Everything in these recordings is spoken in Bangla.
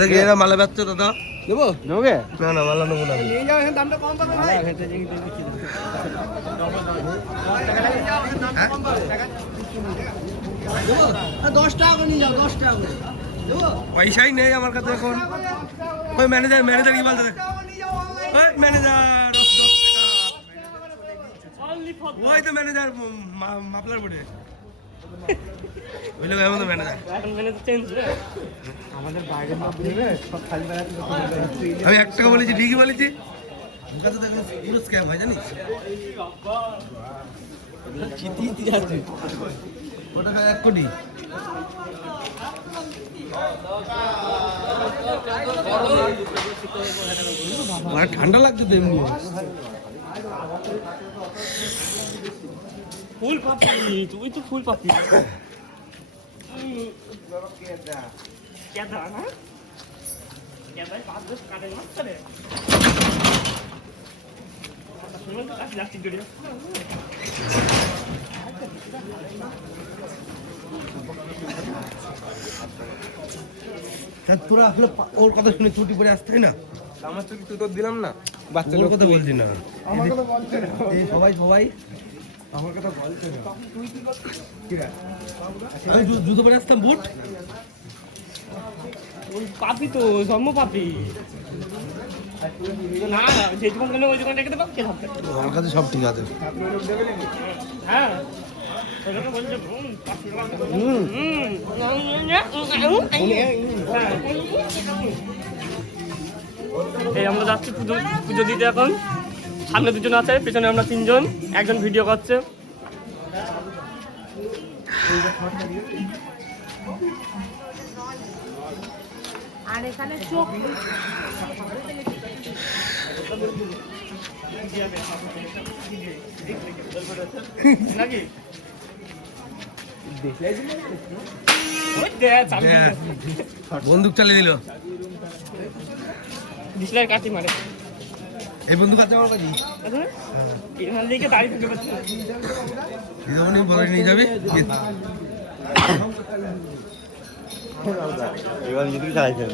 দেখি এরা মালা বেচছো দাদা দেবো দেবোগে না না মালা নেবো না নিয়ে যাও এখানে দামটা কম পাবে ভাই দেবো 10 টাকা করে নিয়ে যাও 10 টাকা করে দেবো পয়সাই নেই আমার কাছে এখন ওই ম্যানেজার কি বলতে ওই ম্যানেজার ওই তো ম্যানেজার মাপলার বোর্ডে বুঝলো এমন তো ম্যানেজার আমাদের বাইরে মাপ দেবে সব খালি বেলা আমি 1 টাকা বলেছি ঠিকই বলেছি মুখে তো দেখো পুরো স্ক্যাম হয় জানিস চিঠি আছে কত টাকা 1 কোটি ঠান্ডা লাগছে তো এমনি ফুল পাপড়ি তুই তো ফুল পাপড়ি কেদা না কেদাই 5-10 কাটে না চলে শুনুন তো কাটি লাগছে জড়িয়ে তোরা আসলে ওর কথা শুনে ছুটি পরে আসতে না আমার তো কিছু তো দিলাম না বাচ্চা ওর কথা বলছি না আমার কথা বলছে না এই সবাই আমার কথা বলছে না তুই কি করছিস আমি জুতো পরে আসতাম বুট ওই পাপি তো জন্ম পাপি না যে দোকানে ওই দোকানে রেখে দেবো কে থাকবে আমার কাছে সব ঠিক আছে হ্যাঁ ওইটাকে বলছে এই আমরা যাচ্ছি পুজো দিতে এখন সামনে 2 জন আছে পেছনে আমরা 3 জন একজন ভিডিও করছে আর এখানে চোখ নাকি বন্দুক চালিয়ে দিল ডিসলার কাটি মারে এই বন্দুক আছে আমার কাছে এখান থেকে দাঁড়িয়ে থেকে পাচ্ছি যখন বলে নিয়ে যাবি এবার যদি চালাইছেন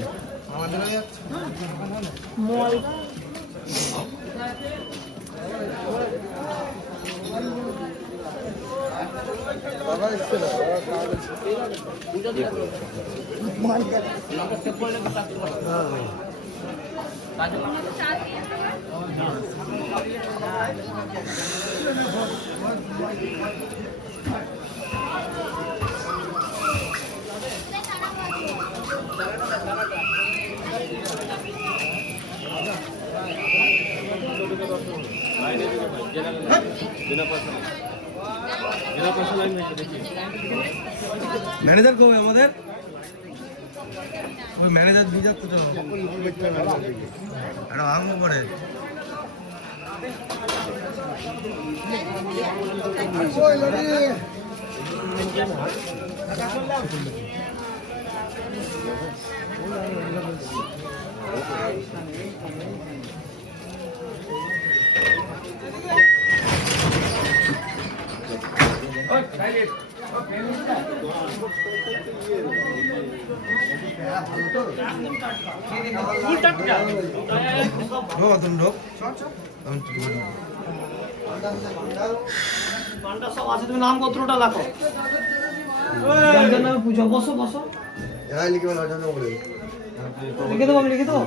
মল ম্যানেজার কবে আমাদের ওই ম্যানেজার দিয়ে যাচ্ছে তো একটা ভাঙবো পরে তুমি নাম কতটা লাখো পুজো বসো বসো লিখে লিখে দেবো আমি লিখে দেবো